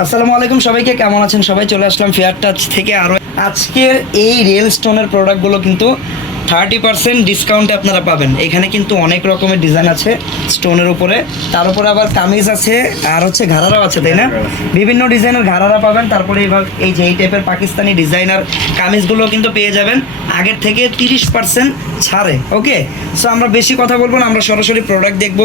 আসসালামু আলাইকুম সবাইকে, কেমন আছেন সবাই? চলে আসলাম ফেয়ার টাচ থেকে আরও আজকের এই রিয়েল স্টোনের প্রোডাক্টগুলো কিন্তু থার্টি পার্সেন্ট ডিসকাউন্টে আপনারা পাবেন। এখানে কিন্তু অনেক রকমের ডিজাইন আছে স্টোনের উপরে। তার উপরে আবার কামিজ আছে আর হচ্ছে ঘাড়ারাও আছে, তাই না? বিভিন্ন ডিজাইনের ঘাড়ারা পাবেন। তারপরে এবার এই যে এই টাইপের পাকিস্তানি ডিজাইনার কামিজগুলো কিন্তু পেয়ে যাবেন। আগের থেকে তিরিশ পার্সেন্ট ছাড়ে ওকে সো আমরা বেশি কথা বলব না, আমরা সরাসরি প্রোডাক্ট দেখব।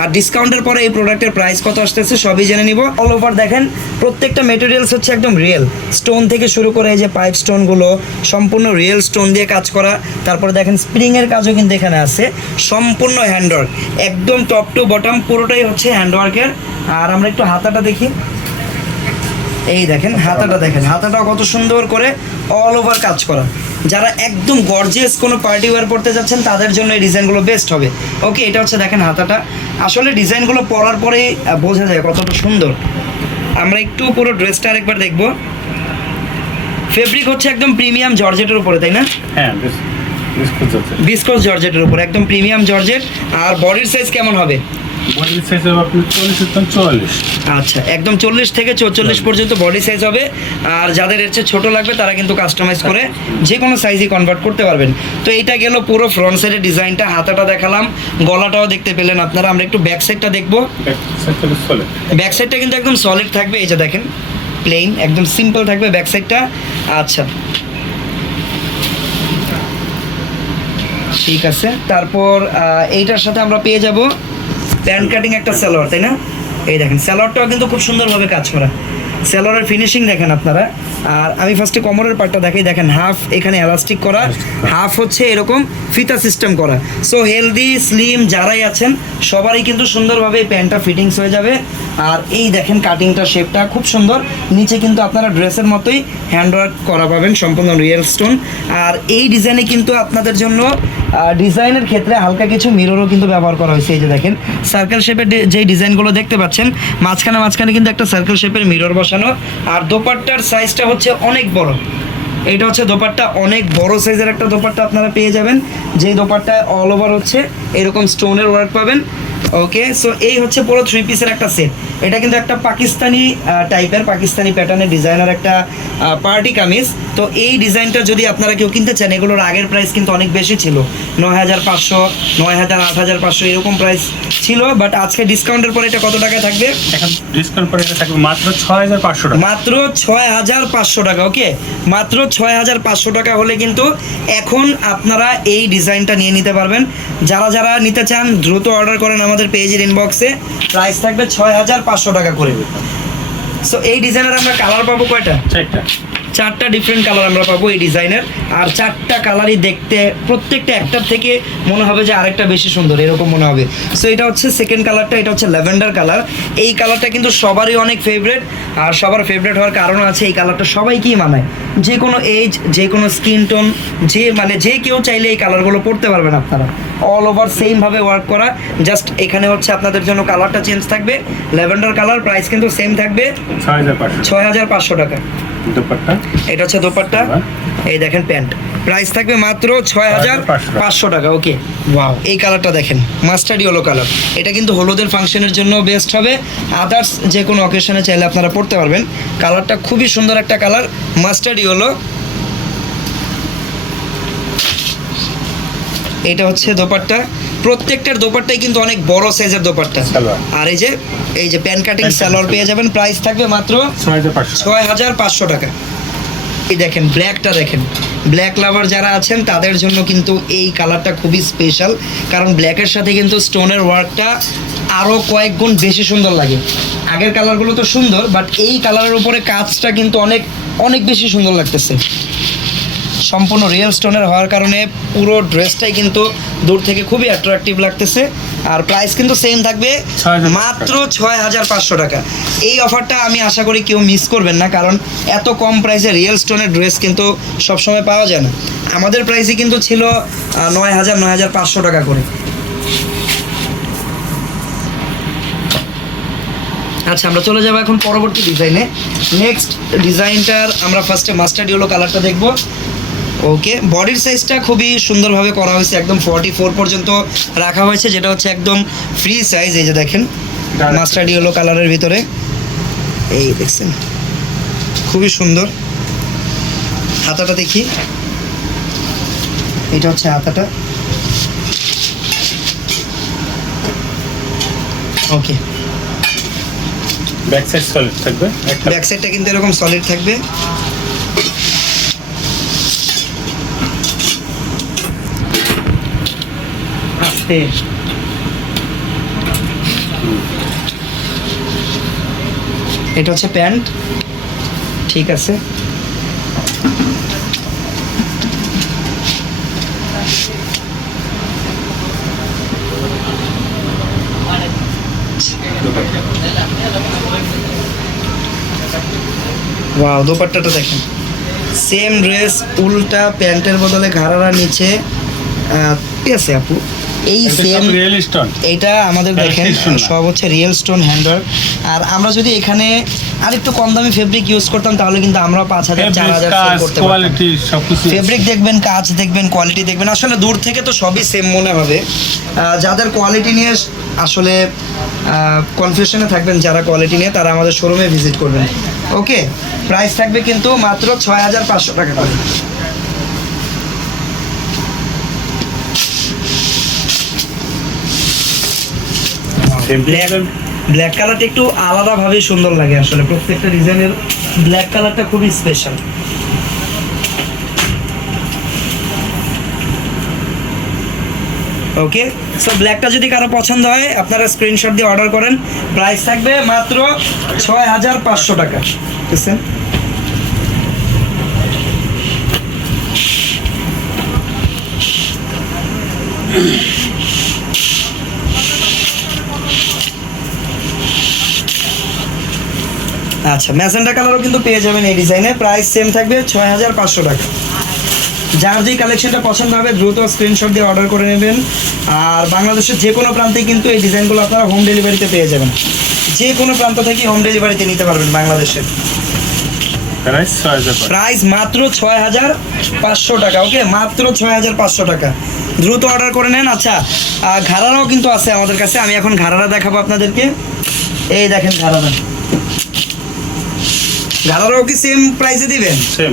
আর ডিসকাউন্টের পরে এই প্রোডাক্টের প্রাইস কত আসতেছে সবই জেনে নিব। অল ওভার দেখেন, প্রত্যেকটা মেটেরিয়ালস হচ্ছে একদম রিয়েল স্টোন থেকে শুরু করে এই যে পাইপ স্টোনগুলো সম্পূর্ণ রিয়েল স্টোন দিয়ে কাজ করা। তারপরে দেখেন স্প্রিংয়ের কাজও কিন্তু এখানে আছে। সম্পূর্ণ হ্যান্ডওয়ার্ক একদম টপ টু বটম পুরোটাই হচ্ছে হ্যান্ডওয়ার্কের আর আমরা একটু হাতাটা দেখি। এই দেখেন, হাতাটা দেখেন হাতাটা কত সুন্দর করে অল ওভার কাজ করা। যারা একদম গর্জিয়াস কোনো পার্টি ওয়ার পড়তে যাচ্ছেন, তাদের জন্য এই ডিজাইনগুলো বেস্ট হবে। ওকে এটা হচ্ছে দেখেন হাতাটা। আসলে ডিজাইনগুলো পরার পরেই বোঝা যায় কতটা সুন্দর। আমরা একটু পুরো ড্রেসটা আরেকবার দেখব। ফেব্রিক হচ্ছে একদম প্রিমিয়াম জর্জেটের উপরে, তাই না? হ্যাঁ বিস্কুট জর্জেটের উপর একদম প্রিমিয়াম জর্জেট আর বডির সাইজ কেমন হবে? বডির সাইজ হবে আপনি চল্লিশ উত্তম চুয়াল্লিশ। আচ্ছা একদম চল্লিশ থেকে চৌচল্লিশ পর্যন্ত বডি সাইজ হবে। আর যাদের এর চেয়ে ছোটো লাগবে তারা কিন্তু কাস্টমাইজ করে যে কোনো সাইজই কনভার্ট করতে পারবেন। তো এইটা গেল পুরো ফ্রন্ট সাইডের ডিজাইনটা হাতাটা দেখালাম। গলাটাও দেখতে পেলেন আপনারা আমরা একটু ব্যাক সাইডটা দেখব। ব্যাক সাইডটা কিন্তু একদম সলিড থাকবে এই যে দেখেন প্লেন একদম সিম্পল থাকবে ব্যাক সাইডটা আচ্ছা ঠিক আছে। তারপর এইটার সাথে আমরা পেয়ে যাব প্যান্ট কাটিং একটা স্যালোয়ার তাই না? এই দেখেন স্যালোয়ারটাও কিন্তু খুব সুন্দরভাবে কাজ করা। সালোয়ারের ফিনিশিং দেখেন আপনারা। আর আমি ফার্স্টে কোমরের পার্টটা দেখাই। দেখেন হাফ এখানে এলাস্টিক করা হাফ হচ্ছে এরকম ফিতা সিস্টেম করা। সো হেলদি স্লিম যারাই আছেন, সবারই কিন্তু সুন্দরভাবে এই প্যান্টটা ফিটিংস হয়ে যাবে। আর এই দেখেন কাটিংটা শেপটা খুব সুন্দর। নিচে কিন্তু আপনারা ড্রেসের মতোই হ্যান্ডওয়ার্ক করা পাবেন, সম্পূর্ণ রিয়েল স্টোন আর এই ডিজাইনে কিন্তু আপনাদের জন্য ডিজাইনের ক্ষেত্রে হালকা কিছু মিররও কিন্তু ব্যবহার করা হয়েছে। এই যে দেখেন সার্কেল শেপের যেই ডিজাইনগুলো দেখতে পাচ্ছেন, মাঝখানে মাঝখানে কিন্তু একটা সার্কেল শেপের মিরর বসানো। আর দোপাট্টার সাইজটা হচ্ছে অনেক বড়। এটা হচ্ছে দোপাট্টা অনেক বড় সাইজের একটা দোপাট্টা আপনারা পেয়ে যাবেন। যেই দোপাট্টায় অল ওভার হচ্ছে, এরকম স্টোনের ওয়ার্ক পাবেন। ওকে সো এই হচ্ছে পুরো থ্রি পিসের একটা সেট এটা কিন্তু একটা পাকিস্তানি টাইপের পাকিস্তানি প্যাটার্নের ডিজাইনার একটা পার্টি কামিজ। তো এই ডিজাইনটা যদি আপনারা কেউ কিনতে চান এগুলোর আগের প্রাইস কিন্তু অনেক বেশি ছিল। নয় হাজার পাঁচশো নয় হাজার আট হাজার পাঁচশো এরকম প্রাইস ছিল বাট আজকে ডিসকাউন্টের পরে এটা কত টাকা থাকবে? এখন ডিসকাউন্ট পরে এটা থাকবে মাত্র ছয় হাজার পাঁচশো টাকা। মাত্র ছয় হাজার পাঁচশো টাকা ওকে মাত্র ছয় হাজার পাঁচশো টাকা হলে কিন্তু এখন আপনারা এই ডিজাইনটা নিয়ে নিতে পারবেন। যারা যারা নিতে চান দ্রুত অর্ডার করেন আমাদের পেজের ইনবক্সে প্রাইস থাকবে ছয় হাজার পাঁচশো টাকা করে। সো এই ডিজাইনের আমরা কালার পাবো কয়টা? চারটা। চারটা ডিফারেন্ট কালার আমরা পাবো এই ডিজাইনের আর চারটা কালারই দেখতে প্রত্যেকটা একটার থেকে মনে হবে যে আরেকটা বেশি সুন্দর এরকম মনে হবে। সো এটা হচ্ছে সেকেন্ড কালারটা এটা হচ্ছে ল্যাভেন্ডার কালার এই কালারটা কিন্তু সবারই অনেক ফেভারেট আর সবার ফেভারেট হওয়ার কারণ আছে এই কালারটা সবাইকেই মানায়। যে কোনো এজ যে কোনো স্কিন টোন যে মানে যে কেউ চাইলে এই কালারগুলো পড়তে পারবেন আপনারা। অল ওভার সেমভাবে ওয়ার্ক করা। জাস্ট এখানে হচ্ছে আপনাদের জন্য কালারটা চেঞ্জ থাকবে। ল্যাভেন্ডার কালার প্রাইস কিন্তু সেম থাকবে ছয় হাজার পাঁচশো। ছয় হাজার পাঁচশো টাকা। দুপাট্টা। এটা হচ্ছে দোপাট্টা। এই দেখেন প্যান্ট। প্রাইস থাকবে মাত্র ছয় হাজার পাঁচশো টাকা। ওকে। ওয়াও এই কালারটা দেখেন মাস্টার্ড ইয়েলো কালার। এটা কিন্তু হলুদের ফাংশনের জন্য বেস্ট হবে। আদার্স যে কোনো অকেশনে চাইলে আপনারা পড়তে পারবেন। কালারটা খুবই সুন্দর একটা কালার মাস্টার্ড ইয়েলো। এটা হচ্ছে দোপাট্টা। প্রত্যেকটার দোপাট্টাই কিন্তু অনেক বড় সাইজের দোপাট্টা। সালোয়ার। আর এই যে এই যে প্যান কাটিং সালোয়ার পেয়ে যাবেন প্রাইস থাকবে মাত্র ছয় হাজার পাঁচশো টাকা। এই দেখেন ব্ল্যাকটা দেখেন। ব্ল্যাক লাভার যারা আছেন তাদের জন্য কিন্তু এই কালারটা খুবই স্পেশাল কারণ ব্ল্যাকের সাথে কিন্তু স্টোনের ওয়ার্কটা আরও কয়েক গুণ বেশি সুন্দর লাগে। আগের কালারগুলো তো সুন্দর বাট এই কালারের উপরে কাজটা কিন্তু অনেক অনেক বেশি সুন্দর লাগতেছে। সম্পূর্ণ রিয়েল স্টোনের হওয়ার কারণে পুরো ড্রেসটাই কিন্তু দূর থেকে খুবই অ্যাট্রাকটিভ লাগতেছে। আর প্রাইস কিন্তু সেম থাকবে মাত্র ছয় হাজার পাঁচশো টাকা। এই অফারটা আমি আশা করি কেউ মিস করবেন না কারণ এত কম প্রাইসে রিয়েল স্টোনের ড্রেস কিন্তু সবসময় পাওয়া যায় না। আমাদের প্রাইসই কিন্তু ছিল নয় হাজার নয় হাজার পাঁচশো টাকা করে। আচ্ছা আমরা চলে যাব এখন পরবর্তী ডিজাইনে নেক্সট ডিজাইনটার আমরা ফার্স্টে মাস্টার্ড ইয়েলো কালারটা দেখব। ওকে বডির সাইজটা খুবই সুন্দরভাবে করা হয়েছে একদম ফর্টি ফোর পর্যন্ত রাখা হয়েছে যেটা হচ্ছে একদম ফ্রি সাইজ এই যে দেখেন মাস্টার্ড ইয়েলো কালারের ভিতরে। এই দেখছেন খুবই সুন্দর। হাতাটা দেখি। এটা হচ্ছে হাতাটা। ওকে ব্যাক সাইড সলিড থাকবে? ব্যাক সাইডটা কিন্তু এরকম সলিড থাকবে। আস্তে এটা হচ্ছে প্যান্ট। ঠিক আছে। ওয়াও দোপাট্টাটা দেখেন। সেম ড্রেস উল্টা প্যান্টের বদলে ঘাড়ারা নিচে। আছে আপু। এই সেম রিয়েল স্টোন এটা আমাদের দেখেন সব হচ্ছে রিয়েল স্টোন হ্যান্ডার আর আমরা যদি এখানে আর একটু কম দামি ফেব্রিক ইউজ করতাম তাহলে কিন্তু আমরা পাঁচ হাজার চার হাজার করতে পারতাম। কোয়ালিটি সবকিছু। ফেব্রিক দেখবেন কাজ দেখবেন কোয়ালিটি দেখবেন। আসলে দূর থেকে তো সবই সেম মনে হবে। যাদের কোয়ালিটি নিয়ে আসলে কনফিউশনে থাকবেন যারা কোয়ালিটি নিয়ে তারা আমাদের শোরুমে ভিজিট করবেন। ওকে প্রাইস থাকবে কিন্তু মাত্র ছয় হাজার পাঁচশো টাকা করে। ব্ল্যাক কালারটা একটু আলাদাভাবে সুন্দর লাগে আসলে। প্রত্যেকটা ডিজাইনের ব্ল্যাক কালারটা খুবই স্পেশাল ওকে সো ব্ল্যাকটা যদি কারও পছন্দ হয়, আপনারা স্ক্রিনশট দিয়ে অর্ডার করেন। প্রাইস থাকবে মাত্র ছয় হাজার পাঁচশো টাকা। বুঝছেন? আচ্ছা ম্যাজেন্ডা কালারও কিন্তু পেয়ে যাবেন এই ডিজাইনে। প্রাইস সেম থাকবে ছয় হাজার পাঁচশো টাকা। যার যে কালেকশনটা পছন্দ হবে দ্রুত স্ক্রিনশট দিয়ে অর্ডার করে নেবেন। আর বাংলাদেশের যে কোনো প্রান্তে কিন্তু এই ডিজাইনগুলো আপনারা হোম ডেলিভারিতে পেয়ে যাবেন। যে কোনো প্রান্ত থেকে হোম ডেলিভারিতে নিতে পারবেন বাংলাদেশের। প্রাইস মাত্র ছয় হাজার পাঁচশো টাকা ওকে? মাত্র ছয় হাজার পাঁচশো টাকা। দ্রুত অর্ডার করে নেন। আচ্ছা ঘাড়ারাও কিন্তু আছে আমাদের কাছে। আমি এখন ঘাড়ারা দেখাবো আপনাদেরকে। এই দেখেন ঘাড়ারা। ঘাড়ারাও কি সেম প্রাইসে দিবেন? সেম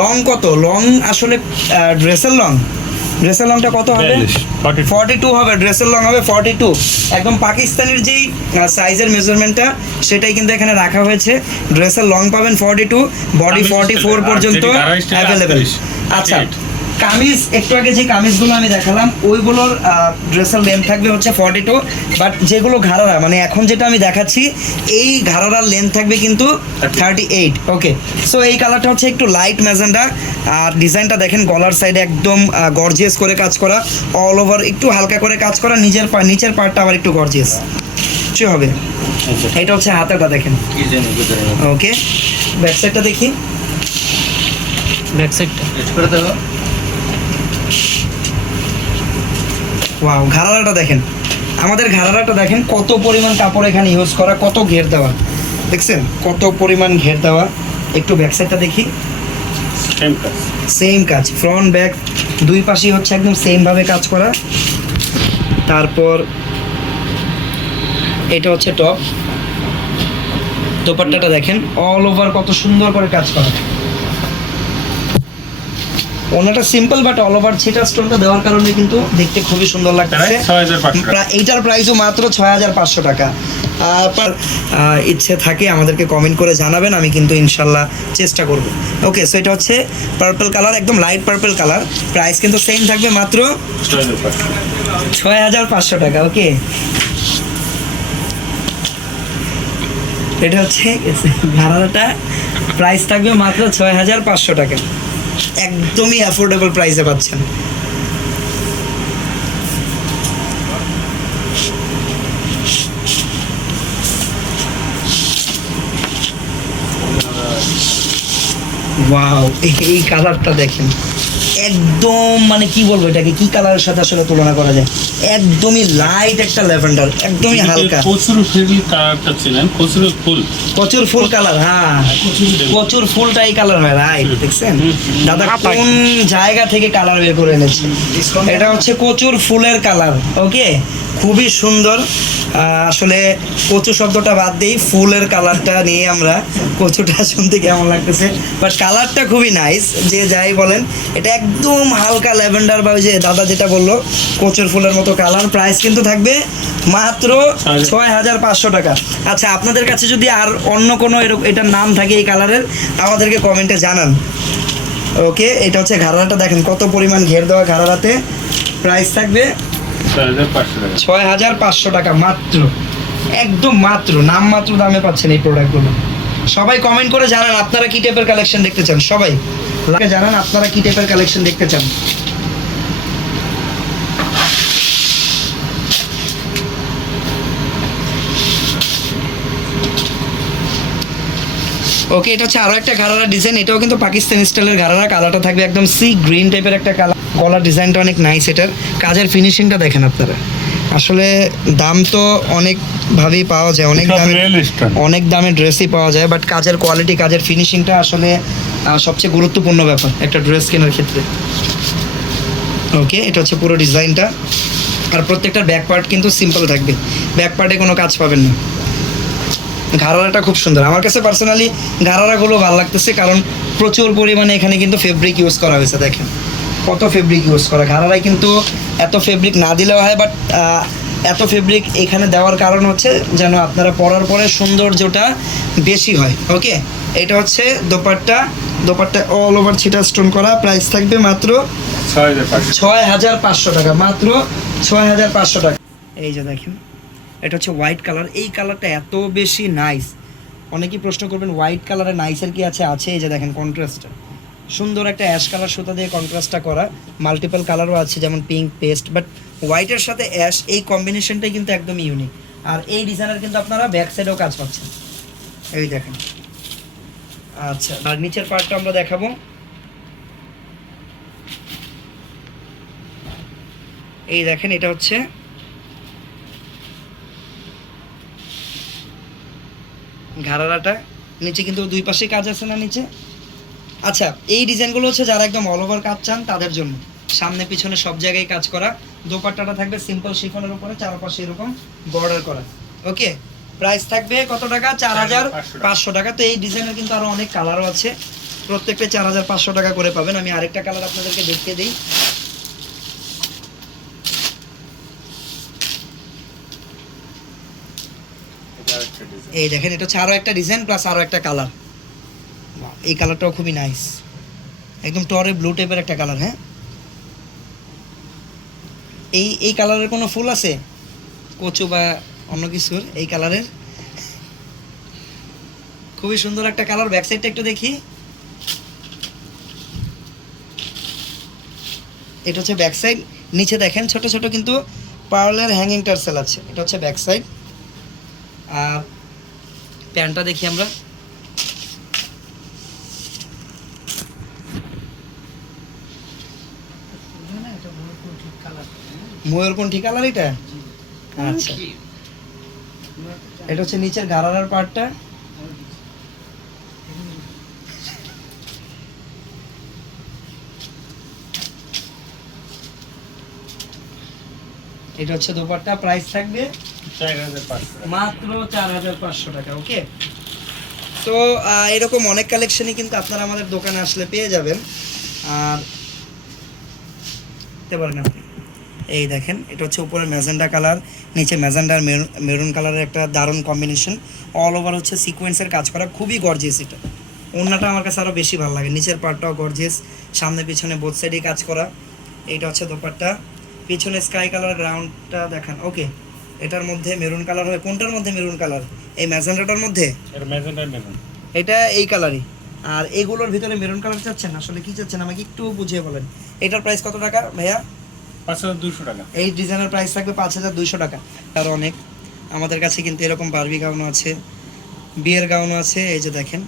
লং কত? লং আসলে ড্রেসের লং ড্রেসের লংটা কত হবে? বিয়াল্লিশ, 42 ফর্টি টু হবে ড্রেসের লং হবে ফর্টি টু একদম পাকিস্তানের যেই সাইজের মেজারমেন্টটা সেটাই কিন্তু এখানে রাখা হয়েছে। ড্রেসের লং পাবেন forty two body forty four পর্যন্ত অ্যাভেলেবেল আচ্ছা। 38 কামিজ একটু আগে যে কামিজগুলো আমি দেখালাম ওইগুলোর ড্রেসের লেন্থ থাকবে হচ্ছে ফর্টি টু বাট যেগুলো ঘাড়ারা মানে এখন যেটা আমি দেখাচ্ছি এই ঘাড়ারার লেন্থ থাকবে কিন্তু থার্টি এইট ওকে সো এই কালারটা হচ্ছে একটু লাইট ম্যাজেন্ডা আর ডিজাইনটা দেখেন গলার সাইডে একদম গর্জিয়াস করে কাজ করা অল ওভার একটু হালকা করে কাজ করা নিজের পা নিচের পার্টটা আবার একটু গর্জিয়াস কি হবে। এটা হচ্ছে হাতাটা দেখেন। ওকে ব্যাক সাইডটা দেখি। ব্যাক সাইডটা ওয়াও ঘাড়ারাটা দেখেন। আমাদের ঘাড়ারাটা দেখেন কত পরিমাণ কাপড় এখানে ইউজ করা কত ঘের দেওয়া। দেখছেন? কত পরিমাণ ঘের দেওয়া। একটু ব্যাক সাইডটা দেখি। সেম কাজ। সেম কাজ। ফ্রন্ট ব্যাক দুই পাশেই হচ্ছে একদম সেমভাবে কাজ করা। তারপর এটা হচ্ছে টপ দোপাট্টাটা দেখেন অল ওভার কত সুন্দর করে কাজ করা। ওনাটা সিম্পল বাট অল ওভার ছিটা স্টোনটা দেওয়ার কারণে কিন্তু দেখতে খুবই সুন্দর লাগছে। এইটার প্রাইসও মাত্র ছয় হাজার পাঁচশো টাকা। আর ইচ্ছে থাকে আমাদেরকে কমেন্ট করে জানাবেন আমি কিন্তু ইনশাল্লাহ চেষ্টা করব। ওকে সো এটা হচ্ছে পার্পল কালার একদম লাইট পার্পল কালার প্রাইস কিন্তু সেম থাকবে মাত্র ছয় হাজার পাঁচশো টাকা ওকে এটা হচ্ছে ভাড়াটা প্রাইস থাকবে মাত্র ছয় হাজার পাঁচশো টাকা। একদমই অ্যাফোর্ডেবল প্রাইসে পাচ্ছেন। এই কালারটা দেখেন। একদম মানে কি বলব এটাকে? কি কালারের সাথে আসলে তুলনা করা যায়? একদমই লাইট একটা ল্যাভেন্ডার একদমই হালকা। কচুর ফিরলি কালারটা ছিলেন কচুর ফুল। প্রচুর ফুল কালার হ্যাঁ। প্রচুর ফুলটাই কালার হয় রাইট দেখছেন? দাদা কোন জায়গা থেকে কালার বের করে এনেছে এটা হচ্ছে প্রচুর ফুলের কালার ওকে খুবই সুন্দর। আহ, আসলে কচু শব্দটা বাদ দিই ফুলের কালারটা নিয়ে আমরা কচুটা শুনতে কেমন লাগতেছে। বাট কালারটা খুবই নাইস যে যাই বলেন এটা একদম হালকা ল্যাভেন্ডার বা ওই যে দাদা যেটা বলল কচুর ফুলের মতো কালার প্রাইস কিন্তু থাকবে মাত্র ছয় হাজার। পাঁচশো টাকা। আচ্ছা আপনাদের কাছে যদি আর অন্য কোনো এরকম এটার নাম থাকে এই কালারের আমাদেরকে কমেন্টে জানান। ওকে এটা হচ্ছে ঘাড়াটা দেখেন কত পরিমাণ ঘের দেওয়া ঘাড়াতে প্রাইস থাকবে ছয় হাজার পাঁচশো টাকা। ছয় হাজার পাঁচশো টাকা মাত্র। একদম মাত্র নাম মাত্র দামে পাচ্ছেন এই প্রোডাক্টগুলো সবাই কমেন্ট করে জানান আপনারা কি টাইপের কালেকশন দেখতে চান? সবাই। লাগে জানান আপনারা কি টাইপের কালেকশন দেখতে চান। ওকে এটা হচ্ছে আরও একটা ঘাড়ারা ডিজাইন এটাও কিন্তু পাকিস্তানি স্টাইলের ঘাড়ারা কালারটা থাকবে একদম সি গ্রিন টাইপের একটা কালার গলার ডিজাইনটা অনেক নাইস এটার। কাজের ফিনিশিংটা দেখেন আপনারা। আসলে দাম তো অনেকভাবেই পাওয়া যায় অনেক দামে অনেক দামে ড্রেসই পাওয়া যায় বাট কাজের কোয়ালিটি কাজের ফিনিশিংটা আসলে সবচেয়ে গুরুত্বপূর্ণ ব্যাপার, একটা ড্রেস কেনার ক্ষেত্রে। ওকে এটা হচ্ছে পুরো ডিজাইনটা। আর প্রত্যেকটার ব্যাক পার্ট কিন্তু সিম্পল থাকবে। ব্যাক পার্টে কোনো কাজ পাবেন না। ঘাড়ারাটা খুব সুন্দর। আমার কাছে পার্সোনালি ঘাড়ারাগুলো ভালো লাগতেছে, কারণ প্রচুর পরিমাণে এখানে কিন্তু ফেব্রিক ইউজ করা হয়েছে, দেখেন। কত ফেব্রিক ইউজ করা। ঘাড়ারায় কিন্তু এত ফেব্রিক না দিলেও হয় বাট এত ফেব্রিক এখানে দেওয়ার কারণ হচ্ছে যেন আপনারা পরার পরে সৌন্দর্যটা বেশি হয় ওকে এটা হচ্ছে দোপাট্টা দোপাট্টা অল ওভার ছিটা স্টোন করা প্রাইস থাকবে মাত্র ছয় হাজার পাঁচশো ছয় হাজার পাঁচশো টাকা, মাত্র ছয় হাজার পাঁচশো টাকা। এই যে দেখেন, এটা হচ্ছে হোয়াইট কালার এই কালারটা এত বেশি নাইস অনেকেই প্রশ্ন করবেন হোয়াইট কালারে নাইসের কি আছে? আছে, এই যে দেখেন কন্ট্রাস্টটা সুন্দর একটা অ্যাশ কালার সুতা দিয়ে কন্ট্রাস্টটা করা। মাল্টিপল কালারও আছে, যেমন পিঙ্ক পেস্ট বাট হোয়াইটের সাথে অ্যাশ এই কম্বিনেশনটাই কিন্তু একদম ইউনিক আর এই ডিজাইনের কিন্তু আপনারা ব্যাক সাইডেও কাজ পাচ্ছেন। এই দেখেন। আচ্ছা আর নিচের পার্টটা আমরা দেখাবো। এই দেখেন, এটা হচ্ছে ঘাড়ারাটা নিচে কিন্তু দুই পাশে কাজ আছে না নিচে? আচ্ছা এই ডিজাইনগুলো হচ্ছে যারা একদম অল ওভার কাজ চান, তাদের জন্য। সামনে, পিছনে সব জায়গায় কাজ করা। দোপাট্টাটা থাকবে সিম্পল শিফনের উপরে চারপাশে এরকম বর্ডার করা। ওকে প্রাইস থাকবে কত টাকা? চার হাজার পাঁচশো টাকা। তো এই ডিজাইনের কিন্তু আরও অনেক কালারও আছে। প্রত্যেকটা চার হাজার পাঁচশো টাকা করে পাবেন। আমি আরেকটা কালার আপনাদেরকে দেখতে দিই। এই দেখেন এটা হচ্ছে আরও একটা ডিজাইন প্লাস আরও একটা কালার এই কালারটাও খুবই নাইস একদম টরে ব্লু টাইপের একটা কালার হ্যাঁ? এই এই কালারের কোনো ফুল আছে? কচু বা অন্য কিছুর এই কালারের? খুবই সুন্দর একটা কালার ব্যাক সাইডটা একটু দেখি। এটা হচ্ছে ব্যাক সাইড নিচে দেখেন, ছোট ছোট কিন্তু পার্লের হ্যাঙ্গিং টার্সেল আছে। এটা হচ্ছে ব্যাক সাইড আর প্যান্টটা দেখি আমরা। ময়ূরকণ্ঠী কালার এটা? আচ্ছা। এটা হচ্ছে নিচের গারারার পার্টটা এটা হচ্ছে দোপাট্টা প্রাইস থাকবে চার হাজার পাঁচশো। মাত্র চার হাজার পাঁচশো টাকা ওকে তো এরকম অনেক কালেকশনই কিন্তু আপনারা আমাদের দোকানে আসলে পেয়ে যাবেন। আর দেখতে পারেন আপনি। এই দেখেন এটা হচ্ছে উপরে ম্যাজেন্ডা কালার নিচে ম্যাজেন্ডার মেরুন কালারের একটা দারুণ কম্বিনেশন অল ওভার হচ্ছে সিকোয়েন্সের কাজ করা খুবই গর্জিয়াস এটা। ওড়নাটা আমার কাছে আরও বেশি ভালো লাগে নিচের পার্টটাও গর্জিয়াস সামনে পিছনে বোথ সাইডে কাজ করা। এইটা হচ্ছে দোপাট্টা। পিছনে স্কাই কালার গ্রাউন্ডটা দেখান ওকে এটার মধ্যে মেরুন কালার হয় কোনটার মধ্যে মেরুন কালার? এই ম্যাজেন্ডাটার মধ্যে? এটা এই কালারই। আর এগুলোর ভিতরে মেরুন কালার চাচ্ছেন? আসলে কি চাচ্ছেন আমাকে একটু বুঝিয়ে বলেন। এটার প্রাইস কত টাকা ভাইয়া? পাঁচ হাজার দুশো টাকা। এই ডিজাইনের প্রাইস থাকবে পাঁচ হাজার দুশো টাকা। আর অনেক। আমাদের কাছে কিন্তু এরকম বারবি গাউনও আছে, বিয়ের গাউনও আছে, এই যে দেখেন।